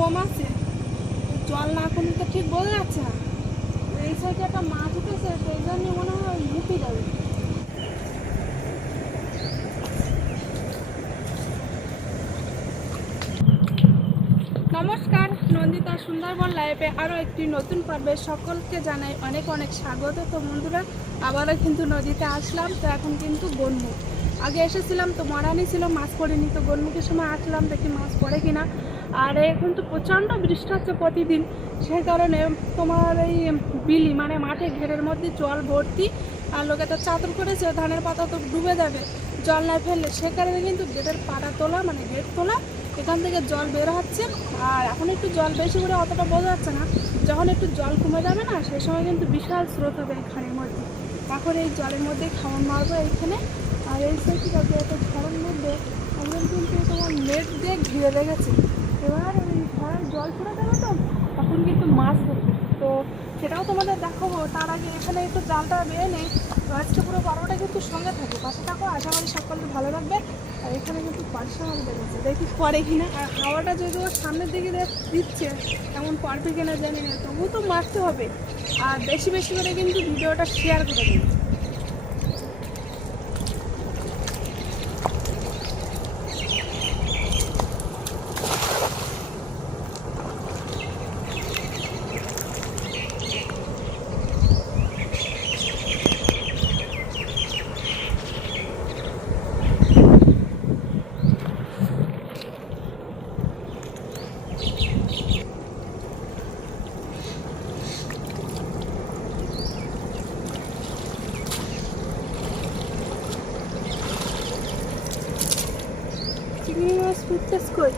কম আছে, জল না কমলে তো ঠিক বোঝা যাচ্ছে না। এই সাইডে একটা মাছ উঠেছে, সেই জন্য মনে হয় মুখে যাবে। নমস্কার, নন্দিতা সুন্দরবন লাইভে আরও একটি নতুন পর্বে সকলকে জানাই অনেক অনেক স্বাগত। তো বন্ধুরা, আবারও কিন্তু নদীতে আসলাম। তো এখন কিন্তু গনমুখ, আগে এসেছিলাম তো মরানি ছিল, মাছ পড়েনি। তো গনমুখের সময় আসলাম, দেখি মাছ পড়ে কিনা। আর এখন তো প্রচণ্ড বৃষ্টি হচ্ছে প্রতিদিন, সেই কারণে তোমার এই বিলি মানে মাঠে ঘেরের মধ্যে জল ভর্তি। আর লোকে তো চাদর করেছে, ধানের পাতা তো ডুবে যাবে জল না ফেললে। সে কারণে কিন্তু গেটের পাড়া তোলা মানে গেট তোলা, এখান থেকে জল বের হচ্ছে। আর এখন একটু জল বেশি করে অতটা বোঝা যাচ্ছে না, যখন একটু জল কমে যাবে না সেই সময় কিন্তু বিশাল স্রোত হবে এখানের মধ্যে। এখন এই জলের মধ্যে খাবার মারবো এইখানে। আর এই সাইডে একটা ঝড়ের মধ্যে একদম কিন্তু তোমার নেট দিয়ে ঘিরে রেখেছে। এবার ওই ঝড়ের জল পড়ে যাবে তো তখন কিন্তু মাছ ধরবে, তো সেটাও তোমাদের দেখাবো। তার আগে এখানে একটু জালটা বেয়ে নেই। তো আজকে পুরো পর্বটা কিন্তু সঙ্গে থাকো, পাশে থাকো, আশা করি সকলকে ভালো লাগবে। আর এখানে কিন্তু পার্শ্ব মাছ বেরোচ্ছে, দেখি পরে কিনা। আর হাওয়াটা যদিও সামনের দিকে দিচ্ছে, এমন পারবে কিনা জানি না, তবু তো মারতে হবে। আর বেশি বেশি করে কিন্তু ভিডিওটা শেয়ার করে দিন। চিংড়ি মাছ ফুটতেস কই?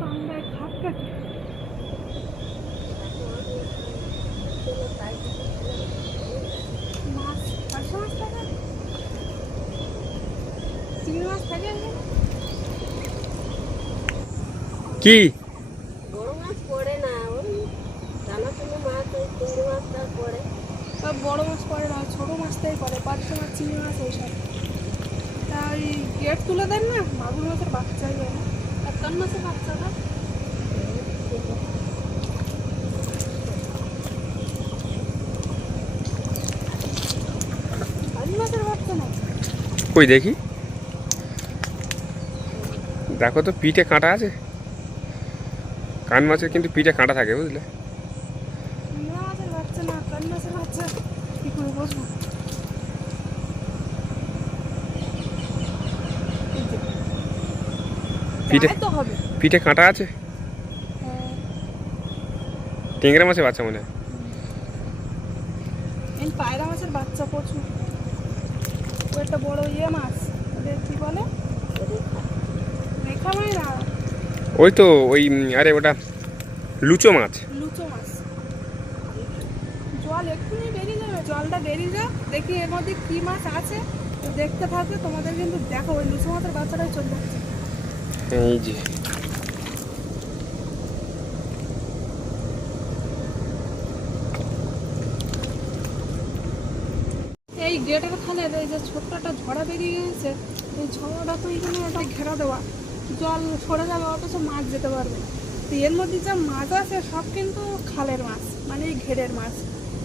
কান্দায় ঘাট কাটে মাছ, পার্শ্ব মাছ থাকে, চিংড়ি মাছ থাকে। কি বড় মাছ পড়ে না, ওই জানা শুনে মাছ, ওই চিংড়ি মাছটা পড়ে। বড় মাছ পড়ে না, ছোটো মাছটাই পড়ে, পার্শ্ব মাছ, চিংড়ি মাছ এইসব। তা ওই গেট তুলে দেন না, মাগুর মাছের বাচ্চা যায় না, আর কান মাছের বাচ্চাটা কান মাছের বাচ্চা না। কই দেখি, দেখো তো পিঠে কাঁটা আছে। কান মাছের কিন্তু পিঠে কাঁটা থাকে, বুঝলে। চিংড়ি মাছের বাচ্চা না, কান মাছের বাচ্চা, কি করে বসবো? পিঠে তো হবে। পিঠে কাঁটা আছে। হ্যাঁ, টেংরা মাছের বাচ্চা মনে হয়। এই পায়রা মাছের বাচ্চা প্রচুর। ও একটা বড় মাছ, ওদের কি বলে, রেখা মাছ না, ওই তো ওই আরে ওটা লুচো মাছ। লুচো মাছ। জল এক্ষুনি বেরিয়ে যাবে, জলটা বেরিয়ে যাক, দেখি এর মধ্যে কি মাছ আছে। তো দেখতে থাকবে, তোমাদের কিন্তু দেখো ওই লুচো মাছের বাচ্চাটাই চলে যাচ্ছে। এই যে এই গেটের খালে এই যে ছোট্ট একটা ঝড়া বেরিয়ে গেছে, এই ঝড়টা তো এখানে একটা ঘেরা দেওয়া, জল সরে যাবে অথচ মাছ যেতে পারবে না। তো এর মধ্যে যা মাছ আছে সব কিন্তু খালের মাছ, মানে এই ঘেরের মাছ,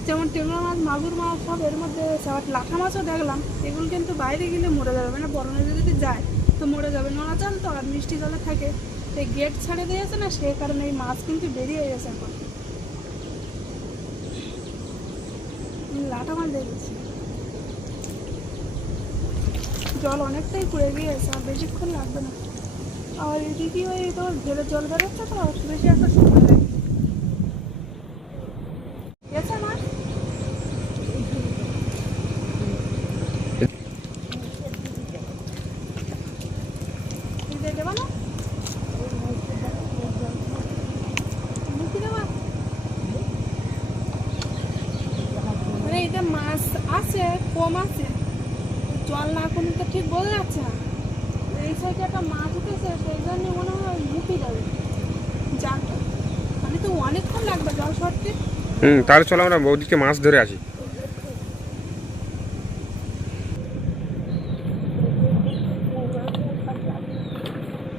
যেমন টেংরা মাছ, মাগুর মাছ, সব এর মধ্যে রয়েছে। আবার লাঠা মাছও দেখলাম, এগুলো কিন্তু বাইরে গেলে মরে যাবে, মানে বড় নদী যদি যায় তো মরে যাবে, নোনা জল তো আর মিষ্টি জলে থাকে। তো এই গেট ছেড়ে দিয়েছে না, সেই কারণে এই মাছ কিন্তু বেরিয়ে গেছে। এখন লাঠা মাছ দেখেছি, জল অনেকটাই পড়ে গিয়েছে, আর বেশিক্ষণ লাগবে না। আর এদিকে ওই তোমার ঘেরে জল বেরোচ্ছে তো বেশি একটা সময় লাগে। গেছে মাছ দিয়ে দেবা না, মুখি দেবা। মানে এটা মাছ আছে, কম আছে, জল না কমলে তো ঠিক বোঝা যাচ্ছে না। এই সাইডে একটা মাছ উঠেছে, সেই জন্য মনে হয় মুখে যাবে। জালটা, মানে তো অনেকক্ষণ লাগবে জল সরতে। তাহলে চলো আমরা ওদিকে মাছ ধরে আসি।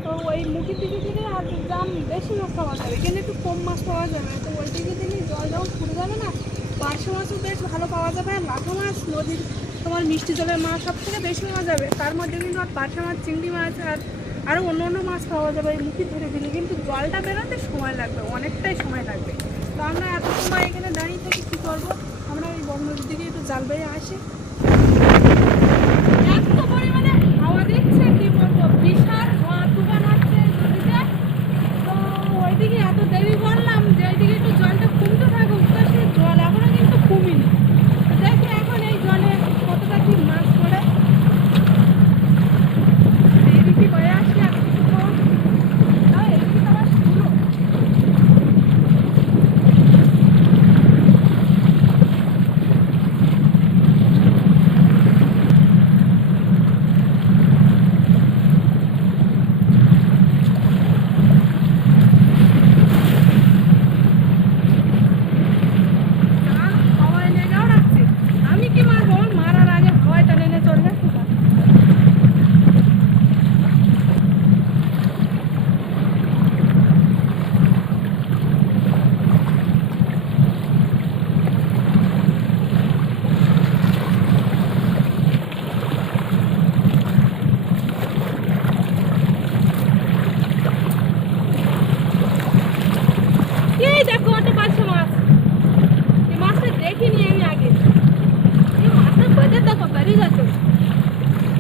তো ওই মুখের দিকে দিলে আর দাম বেশি মাছ পাওয়া যাবে, কিন্তু একটু কম মাছ পাওয়া যাবে। তো ওই দিকে দিলে জল যখন ফুটে যাবে না, পার্শে মাছও বেশ ভালো পাওয়া যাবে। আর লাঠো মাছ নদীর তোমার মিষ্টি জলের মাছ সব থেকে বেশি পাওয়া যাবে। তার মধ্যে কিন্তু আর পার্শে মাছ, চিংড়ি মাছ আর আরও অন্য অন্য মাছ পাওয়া যাবে এই মুখে ধরে দিলে। কিন্তু জলটা বেরোতে সময় লাগবে, অনেকটাই সময় লাগবে। তো আমরা এত সময় এখানে দাঁড়িয়ে থেকে কী করবো, আমরা এই বড় নদীর দিকে একটু জাল বেয়ে আসি। এত পরিমাণে হাওয়া দিচ্ছে কি বলবো, বিশাল তুফান হচ্ছে নদীতে। তো ওইদিকে এত দেরি করলাম যে ওইদিকে একটু জলটা কমতে থাকুক, তো সেই জল এখনো কিন্তু কমিনি। দেখি এখন এই জলে কতটা কি মাছ পড়ে। এইদিকে বয়ে আসি আর কিছুক্ষণ। এইদিকে তো আবার শুরু। হাওয়ায় লেগেও রাখছে, আমি কি মারবো, মারার আগে হাওয়ায় টানে নিয়ে চলে যাচ্ছে। এই দেখো একটা পাঁচশো মাছ, এই মাছটা দেখিনি আমি আগে। এই মাছটা বাজার দেখো বেরিয়ে যাচ্ছে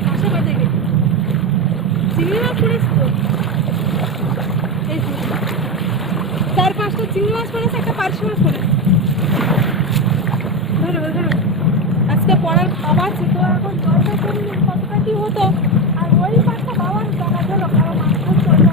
পাশে বাজে গেছে। চিংড়ি মাছ পড়েছে তো, এই যে 4-5টা চিংড়ি মাছ পড়েছে, একটা পার্শে মাছ পড়েছে। ধরো ধরো, আজকে পড়ার খাওয়া আছে। তো এখন জলটা কমলে কতটা কি হতো। আর ওই পাশটা বাবার জানা ধরো খাওয়া মাছ ধরতে হবে। ধরো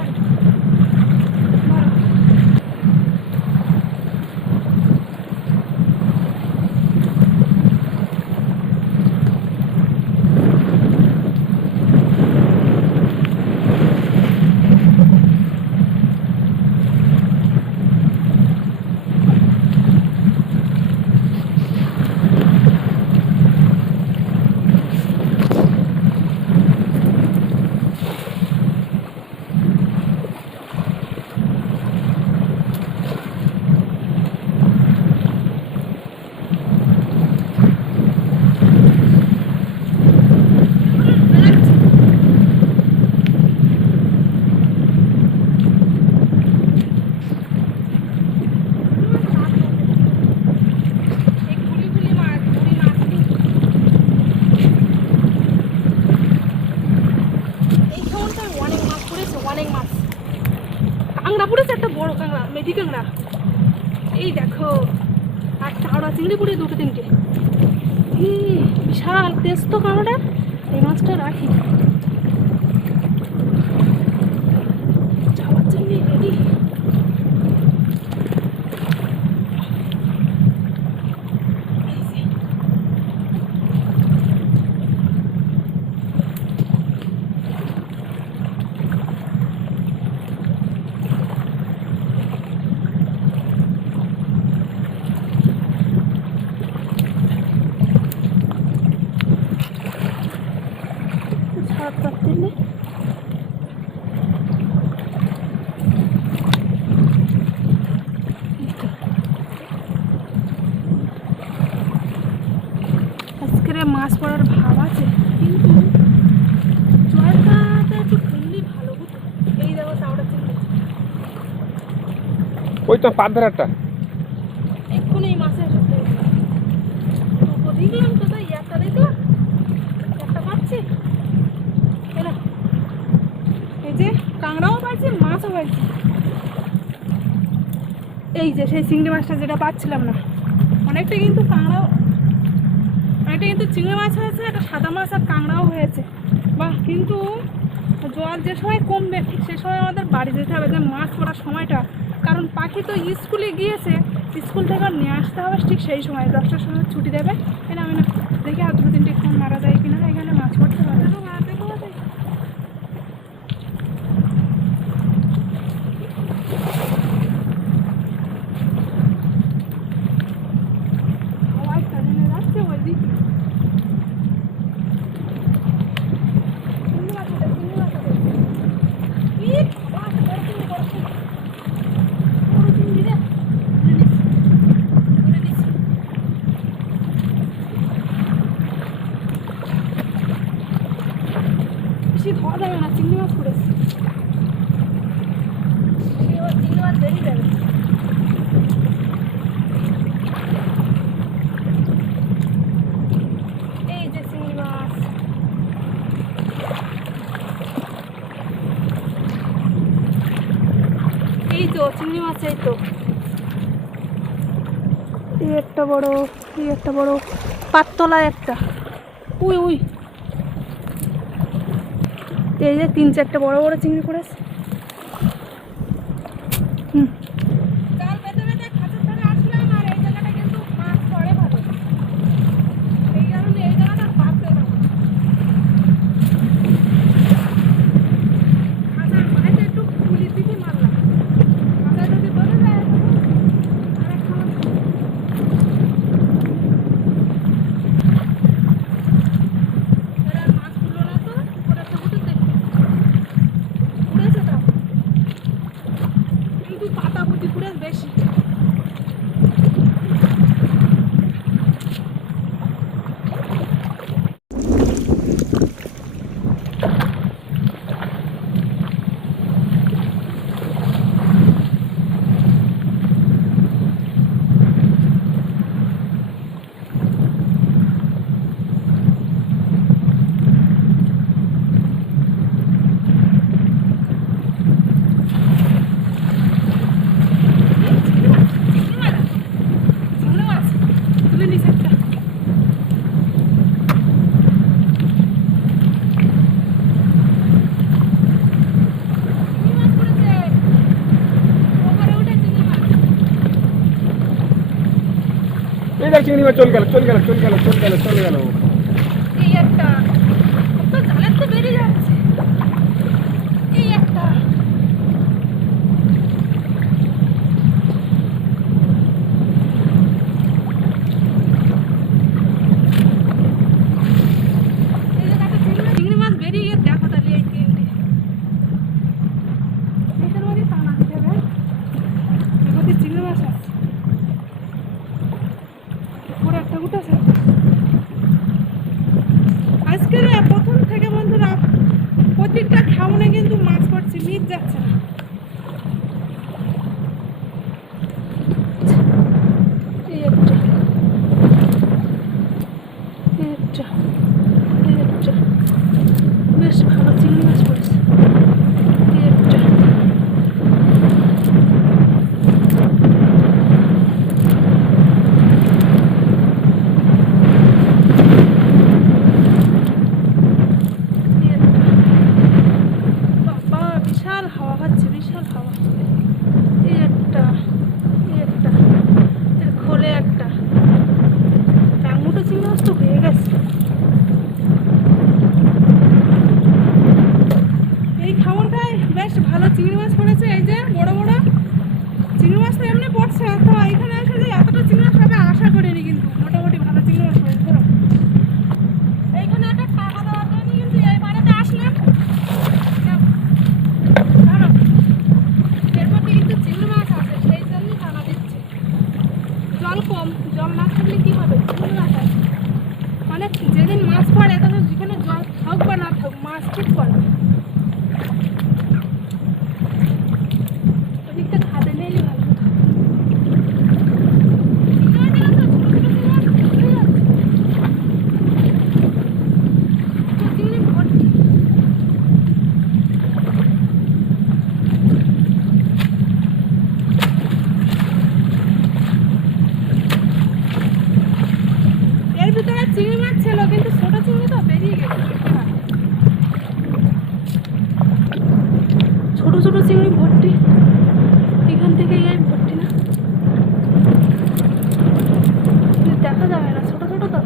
কাঁকড়া পড়েছে, একটা বড় কাঁকড়া, মেথি কাঁকড়া। এই দেখো, আর চাওড়া চিংড়ি পড়ে 2-3টে। বিশাল তেজ তো কাঁকড়াটা। এই মাছটা রাখি, যাওয়ার জন্য রেডি। দিলে আজকের মাছ পড়ার ভাব আছে, কিন্তু জলটা একটু খুললেই ভালো হতো। এই দেখো চাওড়া চিংড়ি, ওই তো পাতধারাটা এক্ষুনি এই মাছের দেখলাম তো, তাই একটা দেখো একটা পাচ্ছি। এই যে কাঁকড়াও পাইছি, মাছও পাইছি। এই যে সেই চিংড়ি মাছটা যেটা পাচ্ছিলাম না, অনেকটা কিন্তু কাঁকড়াও, অনেকটা কিন্তু চিংড়ি মাছ হয়েছে, একটা সাদা মাছ আর কাঁকড়াও হয়েছে। বাহ, কিন্তু জল যে সময় কমবে ঠিক সে সময় আমাদের বাড়ি যেতে হবে, যে মাছ পড়ার সময়টা। কারণ পাখি তো স্কুলে গিয়েছে, স্কুল থেকে নিয়ে আসতে হবে ঠিক সেই সময়, 10টার সময় ছুটি দেবে। এটা আমি না দেখি আর 2-3টে ফোন মারা যায় কিনা, এখানে মাছ পড়তে পারে। বেশি ধরা যাবে না, চিংড়ি মাছ পড়েছে। চিংড়ি মাছ বেরিয়ে যাবে। এই যে চিংড়ি মাছ, এই তো চিংড়ি মাছ, এই তো এই একটা বড়, এই একটা বড় পাততলায় একটা, উই উই এই যে 3-4টা বড় বড় চিংড়ি পড়েছে। জাল বেঁধে বেঁধে খাঁচার ধারে আসলাম, আর এই জায়গাটা কিন্তু মাছ পড়ে ভালো, এই কারণে এই জায়গাটা বাঁধতে দেবো। খাঁচার বাইরে একটু খুলি দিকে মারলাম, খাঁচা যদি বেঁধে যায় আরেকটা মাছ। এরা মাছ তুললো না তো, উপরে একটা উঠে দেখি উড়েছে তাও, কিন্তু পাতা পুঁটি পুড়ে বেশি। চিংড়ি মাছ তুলে নিস একটা। চিংড়ি মাছ পড়েছে, ওপরে উঠে চিংড়ি মাছ। এই দেখ চিংড়ি মাছ চলে গেল চলে গেল চলে গেল চলে গেল চলে গেল। এই একটা, তো জালের তো বেরিয়ে যাচ্ছে। এই একটা, এই জায়গাটা চিংড়ি মাছ বেরিয়ে গিয়ে দেখো তাহলে এই তিনটে এটার মধ্যে টানা দিতে হবে, এর মধ্যে চিংড়ি মাছ আছে, উপরে একটা উঠেছে। আজকের প্রথম থেকে বন্ধুরা প্রত্যেকটা খাওয়ানে কিন্তু মাছ পড়ছে, মিট যাচ্ছে না। এই একটা, এই একটা, এই একটা, বেশ ভালো চিংড়ি মাছ পড়ছে। এই একটা, বাবা বিশাল হাওয়া খাচ্ছে, বিশাল হাওয়া। এই একটা, এই একটা, এর খোলে একটা ডাঙ্গুটো চিংড়ি মাছ তো হয়ে গেছে। এই খাবারটায় বেশ ভালো চিংড়ি মাছ পড়েছে, এই যে বড় বড় চিংড়ি মাছ তো এমনি পড়ছে, তো এখানে এসে যে এতটা চিংড়ি মাছ হবে আশা করিনি, কিন্তু মোটামুটি ভালো চিংড়ি মাছ পড়েছে। ধরো এইখানে একটা টাকা দেওয়ার জন্য কিন্তু এই বাড়িতে আসলাম, ধরো এর মধ্যে কিন্তু চিংড়ি মাছ আছে, সেই জন্যই টানা দিচ্ছে। জল কম, জল না থাকলে কি হবে, চিংড়ি মাছ আছে মানে যেদিন মাছ পড়ে তখন যেখানে জল থাক বা না থাক মাছ ঠিক পড়বে। ওদিকটা খাদে নিলে ভালো হতো। চিংড়ি ভর্তি। এর ভিতরে চিংড়ি মাছ ছিল, কিন্তু ছোট চিংড়ি তো বেরিয়ে গেছে। ছোট ছোট চিংড়ি ভর্তি, এখান থেকে এই ভর্তি না, দেখা যাবে না, ছোট ছোট তো।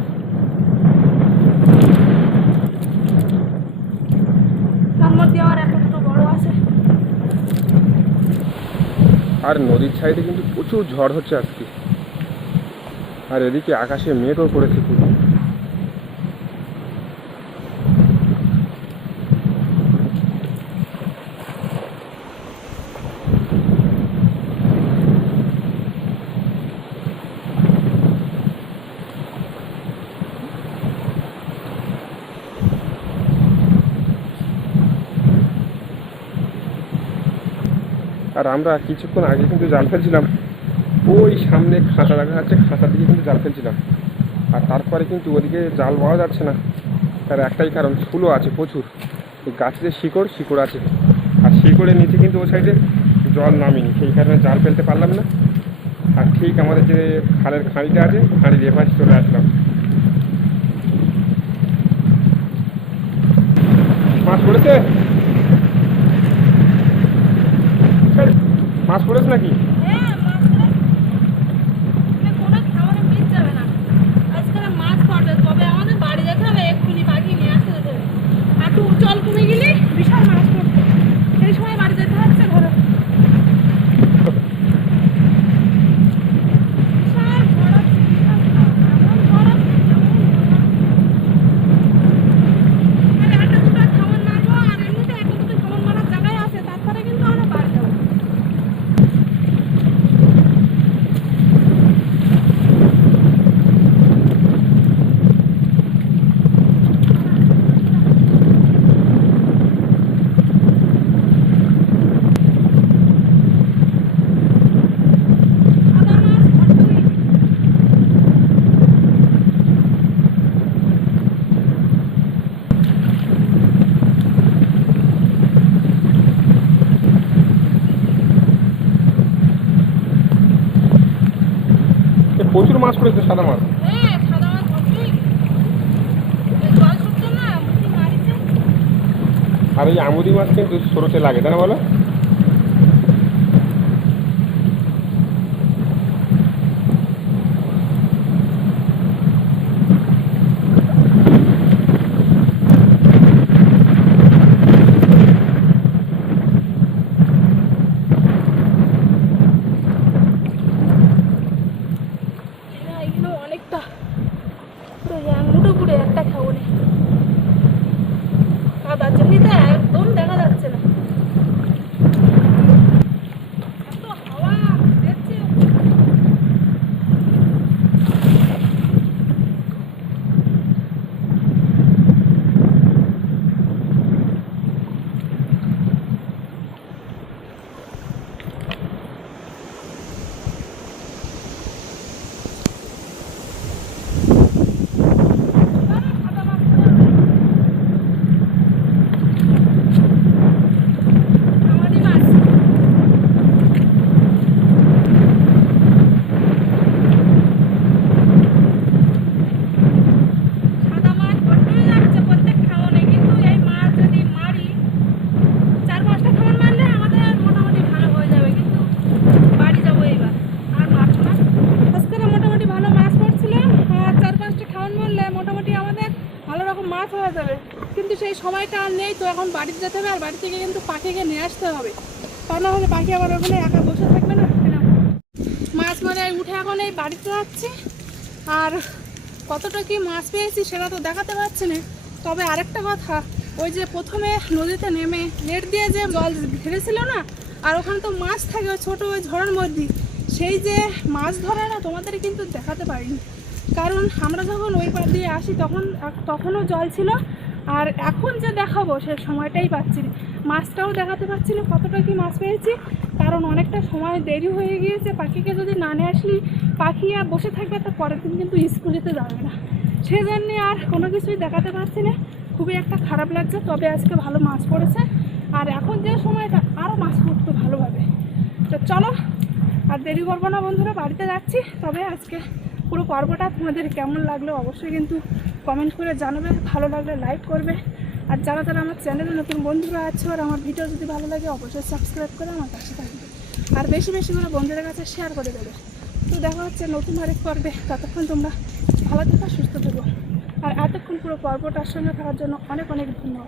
তার মধ্যে আবার একটা দুটো বড় আছে। আর নদীর সাইডে কিন্তু প্রচুর ঝড় হচ্ছে আজকে, আর এদিকে আকাশে মেঘও পড়েছে পুরো। আর আমরা কিছুক্ষণ আগে কিন্তু জাল ফেলছিলাম ওই সামনে খাঁচা দেখা যাচ্ছে, খাঁচার দিকে কিন্তু জাল ফেলছিলাম। আর তারপরে কিন্তু ওদিকে জাল পাওয়া যাচ্ছে না, তার একটাই কারণ ফুলও আছে প্রচুর। এই গাছের শিকড় আছে, আর শিকড়ের নিচে কিন্তু ওই সাইডে জল নামেনি, সেই কারণে জাল ফেলতে পারলাম না। আর ঠিক আমাদের যে খালের খাঁড়িটা আছে, খাঁড়ির এপাশে চলে আসলাম। মাছ পড়েছে, মাছ পড়েছে নাকি? হ্যাঁ, কোনো খাবারে মিস যাবে না। আজকাল মাছ পড়বে, তবে আমাদের বাড়ি যেতে হবে, এক্ষুনি পাখি নিয়ে আসতে যেতে হবে। একটু জল কমে গেলে বিশাল মাছ পড়বে, সেই সময় বাড়ি যেতে হচ্ছে ধরো। বিশাল ঝড় হচ্ছে, বিশাল ঝড়। এমন ঝড় হচ্ছে, এমন ঝড়। আর একটা দুটো খাবার মারবো, আর এমনিতে একটা দুটো খাবার মারার জায়গায় আছে, তারপরে কিন্তু আমরা বাড়ি যাবো। প্রচুর মাছ পড়েছে, সাদা মাছ। হ্যাঁ, সাদা মাছ ভর্তি। এই জল শুকনো না, মুখে মারিছে। আর এই আমুদি মাছ কিন্তু স্রোতে লাগে, তাই না বলো? এগুলো অনেকটা পুরো মুঠো পুড়ে একটা খাবো না, কাদার জমিতে একদম দেখা যাচ্ছে না। এত হাওয়া দেখছি। আমাদের মাছ সাদা মাছ বড্ডই লাগছে প্রত্যেক খাওয়ানে, কিন্তু এই মাছ যদি মারি 4-5টা খাবার মারলে আমাদের মোটামুটি ভালো হয়ে যাবে, কিন্তু বাড়ি যাবো এবার আর মারবো না। আজকে মোটামুটি ভালো মাছ পড়ছিল, আর 4-5টা খাওয়ান মারলে মোটামুটি আমাদের ভালো রকম মাছ হয়ে যাবে, কিন্তু সেই সময়টা আর নেই। তো এখন বাড়িতে যেতে হবে, আর বাড়ি থেকে কিন্তু পাখিকে নিয়ে আসতে হবে, তা না হলে পাখি আবার ওখানে একা বসে থাকবে না। মাছ মারে উঠে এখন এই বাড়িতে যাচ্ছি, আর কতটা কি মাছ পেয়েছি সেটা তো দেখাতে পারছি না। তবে আরেকটা কথা, ওই যে প্রথমে নদীতে নেমে নেট দিয়ে যে জল ঘিরেছিল না, আর ওখানে তো মাছ থাকে ওই ছোটো ওই ঝড়ের মধ্যে, সেই যে মাছ ধরে না তোমাদের কিন্তু দেখাতে পারিনি, কারণ আমরা যখন ওই পার দিয়ে আসি তখনও জল ছিল, আর এখন যে দেখাবো সে সময়টাই পাচ্ছি না, মাছটাও দেখাতে পারছি না কতটা কি মাছ পেয়েছি, কারণ অনেকটা সময় দেরি হয়ে গিয়েছে। পাখিকে যদি না নিয়ে আসলি পাখি আর বসে থাকবে, তো পরের দিন কিন্তু স্কুলেতে যাবে না, সেজন্যে আর কোনো কিছুই দেখাতে পারছি না, খুবই একটা খারাপ লাগছে। তবে আজকে ভালো মাছ পড়েছে, আর এখন যে সময়টা আরও মাছ পড়তো ভালোভাবে। তো চলো আর দেরি করবো না বন্ধুরা, বাড়িতে যাচ্ছি। তবে আজকে পুরো পর্বটা তোমাদের কেমন লাগলো অবশ্যই কিন্তু কমেন্ট করে জানাবে, ভালো লাগলে লাইক করবে, আর যারা যারা আমার চ্যানেলে নতুন বন্ধুরা আছে আর আমার ভিডিও যদি ভালো লাগে অবশ্যই সাবস্ক্রাইব করে আমার পাশে থাকবে, আর বেশি বেশি করে বন্ধুদের কাছে শেয়ার করে দেবে। তো দেখা হচ্ছে নতুন আরেক পর্বে, ততক্ষণ তোমরা ভালো থেকো, সুস্থ থেকো, আর এতক্ষণ পুরো পর্বটার সঙ্গে থাকার জন্য অনেক অনেক ধন্যবাদ।